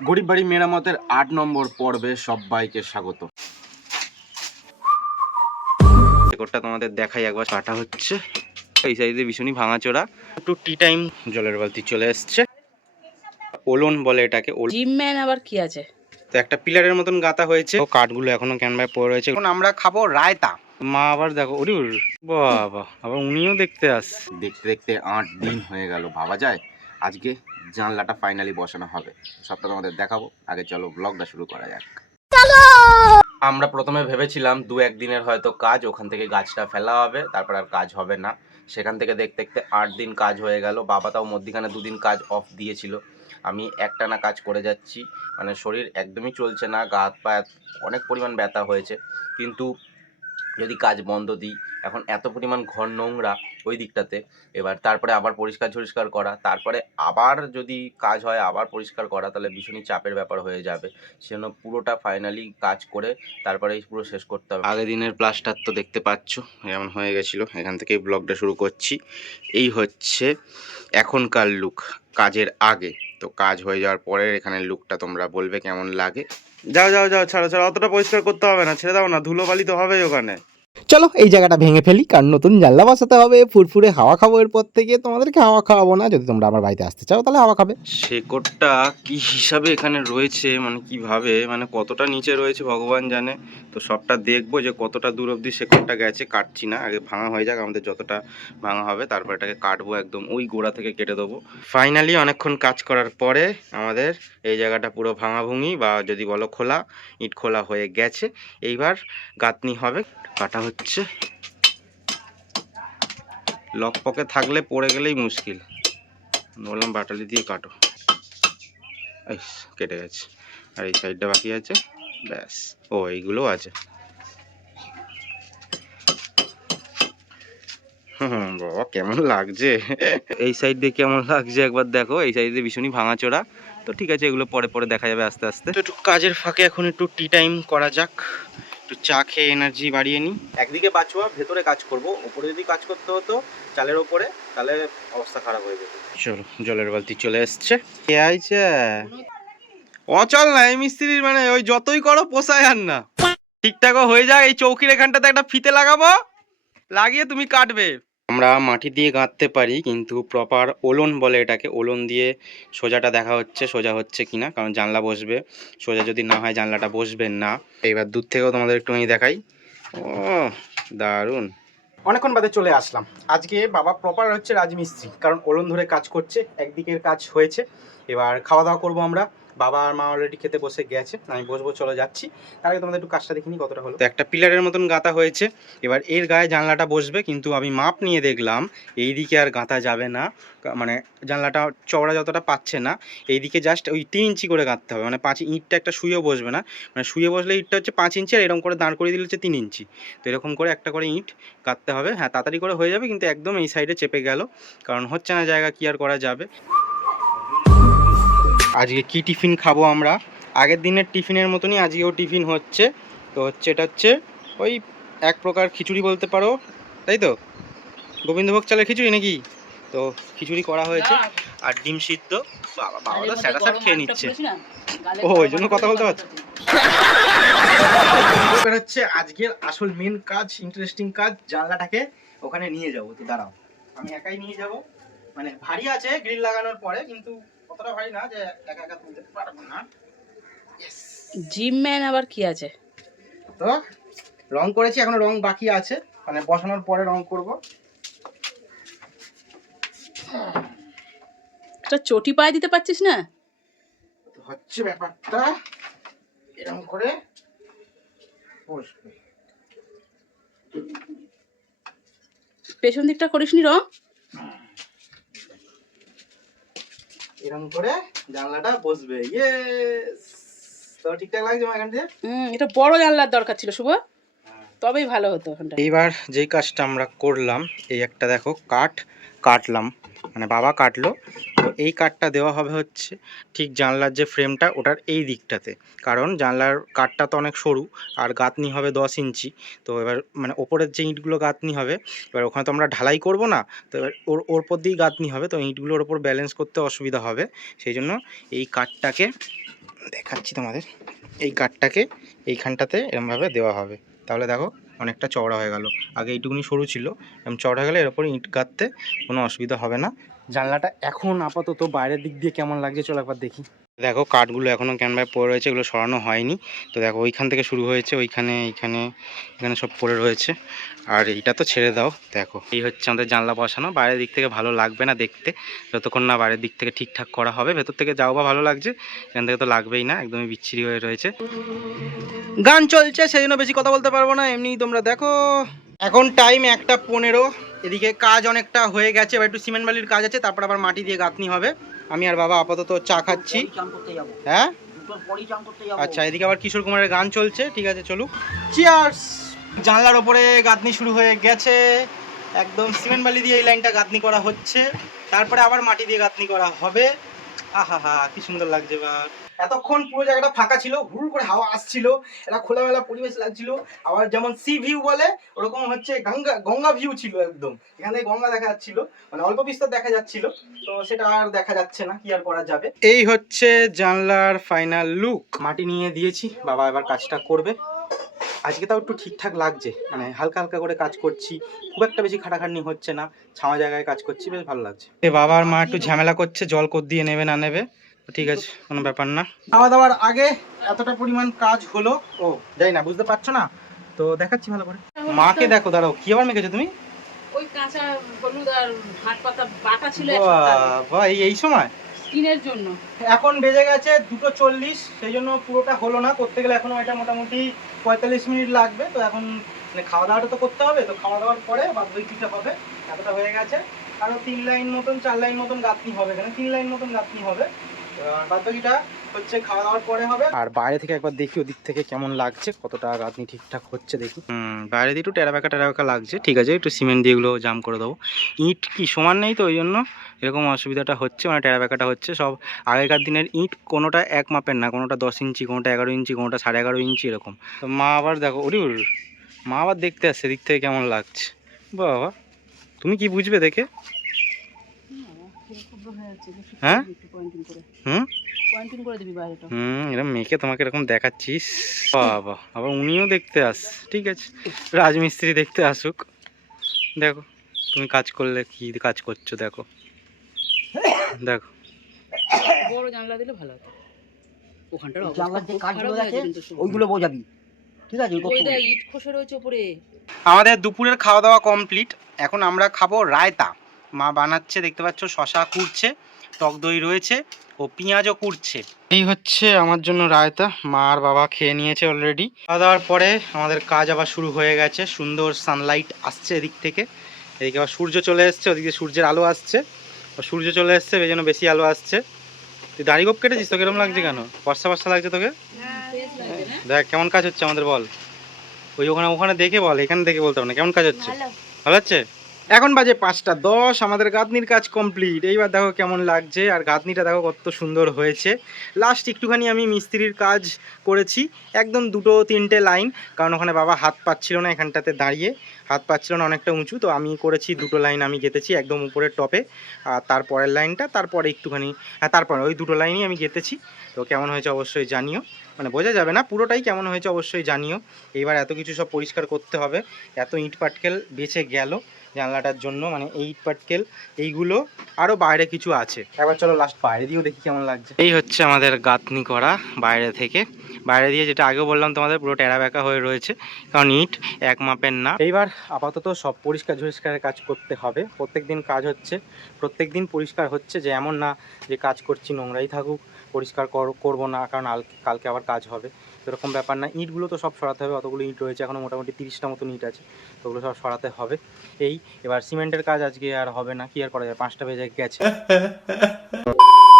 গরিব বাড়ি মেরামতের আট নম্বর পর্বে সবাইকে স্বাগত। রেকর্ডটা তোমাদের দেখাই একবার। কাটা হচ্ছে। এই সাইডে ভীষণই ভাঙাচোরা। একটু টি টাইম জলের বালতি চলে এসছে। ওলন বলে এটাকে ওল জিম ম্যান আবার কি আছে? তো একটা পিলারের মতন গাঁথা হয়েছে। ও কাঠগুলো এখনও ক্যানভায় পড়ে রয়েছে। এখন আমরা খাব রায়তা। মা আবার দেখো ওরে ওরে, বাবা আবার উনিও দেখতে আস দেখতে দেখতে আট দিন হয়ে গেল ভাবা যায়? আজকে জানলাটা ফাইনালি বসানো হবে। সবটা তোমাদের দেখাবো। আগে চলো ব্লগটা শুরু করা যাক। আমরা প্রথমে ভেবেছিলাম দু একদিনের হয়তো কাজ ওখান থেকে গাছটা ফেলা হবে তারপর আর কাজ হবে না। সেখান থেকে দেখতে দেখতে আট দিন কাজ হয়ে গেল। বাবা তাও মধ্যিখানে দুদিন কাজ অফ দিয়েছিল। আমি একটানা কাজ করে যাচ্ছি। মানে শরীর একদমই চলছে না গা হাত পা অনেক পরিমাণ ব্যথা হয়েছে। কিন্তু যদি কাজ বন্ধ দিই, এখন এত পরিমাণ ঘর নোংরা ওই দিকটাতে, এবার তারপরে আবার পরিষ্কার ঝরিষ্কার করা, তারপরে আবার যদি কাজ হয়, আবার পরিষ্কার করা, তাহলে ভীষণই চাপের ব্যাপার হয়ে যাবে। সেজন্য পুরোটা ফাইনালি কাজ করে তারপরে পুরো শেষ করতে হবে। আগের দিনের প্লাস্টার তো দেখতে পাচ্ছ, এমন হয়ে গেছিল। এখান থেকেই ব্লগটা শুরু করছি। এই হচ্ছে এখনকার লুক কাজের আগে। তো কাজ হয়ে যাওয়ার পরে এখানে লুকটা তোমরা বলবে কেমন লাগে। যাও যাও যাও, ছাড়ো ছাড়ো, অতটা পরিষ্কার করতে হবে না, ছেড়ে দাও না, ধুলো বালি তো হবেই ওখানে। চলো, এই জায়গাটা ভেঙে ফেলি, কারণ নতুন জানলা বসাতে হবে, ফুরফুরে হাওয়া খাব এরপর থেকে। তোমাদেরকে হাওয়া খাওয়াবো না, যদি তোমরা আমার বাড়িতে আসতে চাও, তাহলে হাওয়া খাবে। শেকড়টা কি হিসাবে এখানে রয়েছে মানে কীভাবে মানে কতটা নিচে রয়েছে, ভগবান জানে। তো সবটা দেখব যে কতটা দূর অবধি শেকড়টা গেছে, কাটছি না। আগে ভাঙা হয়ে যাক, আমাদের যতটা ভাঙা হবে, তারপর এটাকে কাটবো একদম ওই গোড়া থেকে কেটে দেবো। ফাইনালি অনেকক্ষণ কাজ করার পরে আমাদের এই জায়গাটা পুরো ভাঙা ভুঙি বা যদি বলো খোলা, ইট খোলা হয়ে গেছে। এইবার গাঁথনি হবে, কাটা হচ্ছে। লক পকে থাকলে পড়ে গেলেই মুশকিল। বললাম, বাটালি দিয়ে কাটো। কেটে গেছে। আর এই সাইডটা বাকি আছে। ব্যাস, ও, এইগুলো আছে। বাবা, কেমন লাগছে? এই সাইড দিয়ে কেমন লাগছে একবার দেখো। এই সাইড দিয়ে ভীষণই ভাঙাচোরা। তো ঠিক আছে, এগুলো পরে পরে দেখা যাবে আস্তে আস্তে। একটু কাজের ফাঁকে এখন একটু টি টাইম করা যাক। একটু চা খেয়ে এনার্জি বাড়িয়ে নিই। একদিকে বাঁচুয়া ভেতরে কাজ করব। ওপরে যদি কাজ করতে হতো চালের ওপরে তাহলে অবস্থা খারাপ হয়ে যেত। চলো জলের বালতি চলে এসছে। কে আইছে? অচল না এই মিস্ত্রির মানে ওই যতই করো পোষায় আর না। ঠিকঠাকও হয়ে যায় এই চৌকির এখানটাতে একটা ফিতে লাগাবো। লাগিয়ে তুমি কাটবে। আমরা মাটি দিয়ে গাঁথতে পারি, কিন্তু প্রপার ওলন বলে এটাকে, ওলন দিয়ে সোজাটা দেখা হচ্ছে, সোজা হচ্ছে কিনা, কারণ জানলা বসবে। সোজা যদি না হয়, জানলাটা বসবে না। এবার দূর থেকেও তোমাদের একটুখানি দেখাই। ও, দারুণ। অনেকক্ষণ বাদে চলে আসলাম। আজকে বাবা প্রপার হচ্ছে রাজমিস্ত্রি, কারণ ওলন ধরে কাজ করছে, একদিকের কাজ হয়েছে। এবার খাওয়া দাওয়া করব আমরা। বাবা আর মা অলরেডি খেতে বসে গেছে, আমি বসবো, চলে যাচ্ছি। তার আগে তোমাদের একটু কাজটা দেখিনি কতটা হলো। তো একটা পিলারের মতন গাঁথা হয়েছে, এবার এর গায়ে জানলাটা বসবে, কিন্তু আমি মাপ নিয়ে দেখলাম এই দিকে আর গাঁথা যাবে না মানে জানলাটা চওড়া যতটা পাচ্ছে না এই দিকে জাস্ট ওই তিন ইঞ্চি করে গাঁথতে হবে মানে পাঁচ ইঁটটা একটা শুয়ে বসবে না মানে শুয়ে বসলে ইঁটটা হচ্ছে পাঁচ ইঞ্চি, আর এরকম করে দাঁড় করে দিলে হচ্ছে তিন ইঞ্চি। তো এরকম করে একটা করে ইঁট গাঁথতে হবে হ্যাঁ তাড়াতাড়ি করে হয়ে যাবে, কিন্তু একদম এই সাইডে চেপে গেল, কারণ হচ্ছে না জায়গা কি আর করা যাবে। আজকে কি টিফিন খাব আমরা? আগের দিনের টিফিনের মতনই আজকেও টিফিন হচ্ছে। তো হচ্ছে এটা হচ্ছে ওই এক প্রকার খিচুড়ি বলতে পারো তাই তো? গোবিন্দভোগ চালের খিচুড়ি নাকি? তো খিচুড়ি করা হয়েছে। আর ডিম সিদ্ধ। বাবা বাবা তো স্যাটা স্যাট খেয়ে নিচ্ছে। ও, ওই জন্য কথা বলতে পারছ? হচ্ছে আজকের আসল মেন কাজ ইন্টারেস্টিং কাজ জানলাটাকে ওখানে নিয়ে যাব। তো দাঁড়াও। আমি একাই নিয়ে যাব। মানে ভারী আছে গ্রিল লাগানোর পরে কিন্তু অতটা ভারী না যে একা একা তুলতে পারব না। জিম ম্যান আবার কি আছে? তো রং করেছি এখনও রং বাকি আছে। মানে বসানোর পরে রং করব। একটা চটি পায়ে দিতে পারছিস না? হচ্ছে ব্যাপারটা এরকম করে বসবে। পেছন দিকটা করিসনি রং? এরকম করে জানলাটা বসবে। ইয়েস তো ঠিকঠাক লাগছে এখান থেকে? হুম এটা বড় জানলার দরকার ছিল শুভ। তবেই ভালো হতো ওখানটা। এইবার যেই কাজটা আমরা করলাম এই একটা দেখো কাঠ। কাটলাম। মানে বাবা কাটলো। তো এই কাঠটা দেওয়া হবে হচ্ছে ঠিক জানলার যে ফ্রেমটা ওটার এই দিকটাতে। কারণ জানলার কাঠটা তো অনেক সরু, আর গাঁথনি হবে দশ ইঞ্চি। তো এবার মানে ওপরের যে ইঁটগুলো গাঁথনি হবে, এবার ওখানে তো আমরা ঢালাই করব না, তো এবার ওর ওর উপর দিয়েই গাঁথনি হবে। তো ইঁটগুলোর ওপর ব্যালেন্স করতে অসুবিধা হবে। সেই জন্য এই কাঠটাকে দেখাচ্ছি তোমাদের। এই কাঠটাকে এইখানটাতে এরমভাবে দেওয়া হবে। তাহলে দেখো অনেকটা চওড়া হয়ে গেল। আগে এইটুকুনি সরু ছিল এরকম চওড়া হয়ে গেলে এর উপরে ইট গাঁথতে কোনো অসুবিধা হবে না। জানলাটা এখন আপাতত বাইরের দিক দিয়ে কেমন লাগছে চলো একবার দেখি। দেখো কাঠগুলো এখনও ক্যানভায় পড়ে রয়েছে, এগুলো সরানো হয়নি। তো দেখো ওইখান থেকে শুরু হয়েছে, ওইখানে এইখানে এখানে সব পড়ে রয়েছে। আর এইটা তো ছেড়ে দাও, দেখো। এই হচ্ছে আমাদের জানলা বসানো। বাইরের দিক থেকে ভালো লাগবে না দেখতে। যতক্ষণ না বাইরের দিক থেকে ঠিকঠাক করা হবে, ভেতর থেকে যাও বা ভালো লাগছে এখান থেকে তো লাগবেই না, একদমই বিচ্ছিরি হয়ে রয়েছে। গান চলছে সেই জন্য বেশি কথা বলতে পারব না, এমনি তোমরা দেখো। এখন টাইম একটা পনেরো, এদিকে কাজ অনেকটা হয়ে গেছে, এবার একটু সিমেন্ট বালির কাজ আছে, তারপর আবার মাটি দিয়ে গাঁথনি হবে। আমি আর বাবা আপাতত চা খাচ্ছি। হ্যাঁ? আচ্ছা এদিকে আবার কিশোর কুমারের গান চলছে ঠিক আছে চলুক। চিয়ার্স জানলার ওপরে গাঁথনি শুরু হয়ে গেছে। একদম সিমেন্ট বালি দিয়ে এই লাইনটা গাঁথনি করা হচ্ছে। তারপরে আবার মাটি দিয়ে গাঁথনি করা হবে। আহা হা কি সুন্দর লাগছে বা এতক্ষণ পুরো জায়গাটা ফাঁকা ছিল, হুড় করে হাওয়া আসছিল এটা খোলামেলা পরিবেশ লাগছিল। আবার যেমন সি ভিউ বলে, ওরকম হচ্ছে গঙ্গা গঙ্গা ভিউ ছিল একদম। এখান গঙ্গা দেখা যাচ্ছিল মানে অল্প বিস্তর দেখা যাচ্ছিল, তো সেটা আর দেখা যাচ্ছে না, কি আর করা যাবে। এই হচ্ছে জানলার ফাইনাল লুক মাটি নিয়ে দিয়েছি, বাবা এবার কাজটা করবে। আজকে তাও একটু ঠিকঠাক লাগছে মানে হালকা হালকা করে কাজ করছি, খুব একটা বেশি খাটাখাটনি হচ্ছে না, ছাওয়া জায়গায় কাজ করছি, বেশ ভালো লাগছে। এ বাবা আর মা একটু ঝামেলা করছে, জল কর দিয়ে নেবে না নেবে। ঠিক আছে কোনো ব্যাপার না। খাওয়া দাওয়ার আগে এতটা পরিমাণ কাজ হলো। ও যাই না বুঝতে পারছ না? তো দেখাচ্ছি ভালো করে। মাকে দেখো দাঁড়াও কি আবার মেখেছো তুমি? ওই কাঁচা হলুদ আর ভাত পাতা বাটা ছিল এই সময়? স্কিনের জন্য। এখন বেজে গেছে দুটো চল্লিশ সেই জন্য পুরোটা হলো না। করতে গেলে এখনও এটা মোটামুটি পঁয়তাল্লিশ মিনিট লাগবে। তো এখন মানে খাওয়া দাওয়াটা তো করতে হবে। তো খাওয়া দাওয়ার পরে বাদ বাকিটা হবে। এতটা হয়ে গেছে। আরও তিন লাইন মতন চার লাইন মতন গাঁথনি হবে এখানে। তিন লাইন মতন গাঁথনি হবে। বাদ হচ্ছে খাওয়া দাওয়ার পরে হবে। আর বাইরে থেকে একবার দেখি ওদিক থেকে কেমন লাগছে কতটা গাঁথনি ঠিকঠাক হচ্ছে দেখি। বাইরে দিয়ে একটু টেরাবেকা টেরাবেকা লাগছে ঠিক আছে একটু সিমেন্ট দিয়ে এগুলো জাম করে দেবো। ইট কি সমান নেই তো ওই জন্য এরকম অসুবিধাটা হচ্ছে মানে টেরাবেকাটা হচ্ছে সব আগেকার দিনের ইট কোনোটা এক মাপের না কোনোটা দশ ইঞ্চি কোনোটা এগারো ইঞ্চি কোনোটা সাড়ে এগারো ইঞ্চি এরকম। তো মা আবার দেখো ওরি ওরি, মা আবার দেখতে আসছে দিক থেকে কেমন লাগছে। বাবা তুমি কি বুঝবে দেখে? হ্যাঁ? হুম? পয়েন্টিং করে দিবি বাইরেটা হুম এরকম মেয়েকে তোমাকে এরকম দেখাচ্ছিস? বাবা আবার উনিও দেখতে আস ঠিক আছে? রাজমিস্ত্রি দেখতে আসুক। দেখো তুমি কাজ করলে কি কাজ করছ দেখো। দেখো। বড় জানলা দিলে ভালো হতো। ওখানটার জানলার যে কাজগুলো আছে, হয়েছে কিন্তু শুভ। ওইগুলো বোঝাবি। ঠিক আছে ইট খসে রয়েছে উপরে আমাদের দুপুরের খাওয়া দাওয়া কমপ্লিট। এখন আমরা খাব রায়তা। মা বানাচ্ছে দেখতে পাচ্ছ শশা কুড়ছে টক দই রয়েছে ও পেঁয়াজও কুড়ছে। এই হচ্ছে আমার জন্য রায়তা মা আর বাবা খেয়ে নিয়েছে অলরেডি খাওয়া দাওয়ার পরে আমাদের কাজ আবার শুরু হয়ে গেছে সুন্দর সানলাইট আসছে এদিক থেকে। এদিকে আবার সূর্য চলে এসছে ওদিকে সূর্যের আলো আসছে। সূর্য চলে এসছে এই জন্য বেশি আলো আসছে। তুই দাড়ি গোপ কেটেছিস তোকে এরকম লাগছে কেন? বর্ষা বর্ষা লাগছে তোকে? দেখ কেমন কাজ হচ্ছে আমাদের বল। ওই ওখানে ওখানে দেখে বল এখানে দেখে বলতে হবে না কেমন কাজ হচ্ছে? ভালো হচ্ছে? এখন বাজে পাঁচটা দশ, আমাদের গাঁথনির কাজ কমপ্লিট এইবার দেখো কেমন লাগছে, আর গাঁথনিটা দেখো কত সুন্দর হয়েছে। লাস্ট একটুখানি আমি মিস্ত্রির কাজ করেছি, একদম দুটো তিনটে লাইন কারণ ওখানে বাবা হাত পাচ্ছিল না এখানটাতে দাঁড়িয়ে। হাত পাচ্ছিল না অনেকটা উঁচু, তো আমি করেছি দুটো লাইন আমি গেতেছি একদম উপরের টপে আর তারপরের লাইনটা তারপরে একটুখানি হ্যাঁ তারপরে ওই দুটো লাইনই আমি গেতেছি তো কেমন হয়েছে অবশ্যই জানিও। মানে বোঝা যাবে না, পুরোটাই কেমন হয়েছে অবশ্যই জানিও। এইবার এত কিছু সব পরিষ্কার করতে হবে, এত ইট পাটকেল বেঁচে গেল। জানলাটার জন্য মানে এই পাটকেল এইগুলো আরও বাইরে কিছু আছে। একবার চলো লাস্ট বাইরে দিয়েও দেখি কেমন লাগছে। এই হচ্ছে আমাদের গাঁথনি করা বাইরে থেকে। বাইরে দিয়ে যেটা আগে বললাম তোমাদের পুরো টেরা বেঁকা হয়ে রয়েছে। কারণ ইট এক মাপের না। এইবার আপাতত সব পরিষ্কার ঝরিষ্কারের কাজ করতে হবে। প্রত্যেক দিন কাজ হচ্ছে প্রত্যেক দিন পরিষ্কার হচ্ছে যে এমন না যে কাজ করছি নোংরাই থাকুক পরিষ্কার কর- করব না কারণ কালকে আবার কাজ হবে। এরকম ব্যাপার না। ইঁটগুলো তো সব সরাতে হবে, অতগুলো ইঁট রয়েছে এখনও মোটামুটি তিরিশটা মতন ইঁট আছে, তো ওগুলো সব সরাতে হবে। এই, এবার সিমেন্টের কাজ আজকে আর হবে না, কি আর করা যায়? পাঁচটা বেজে গেছে।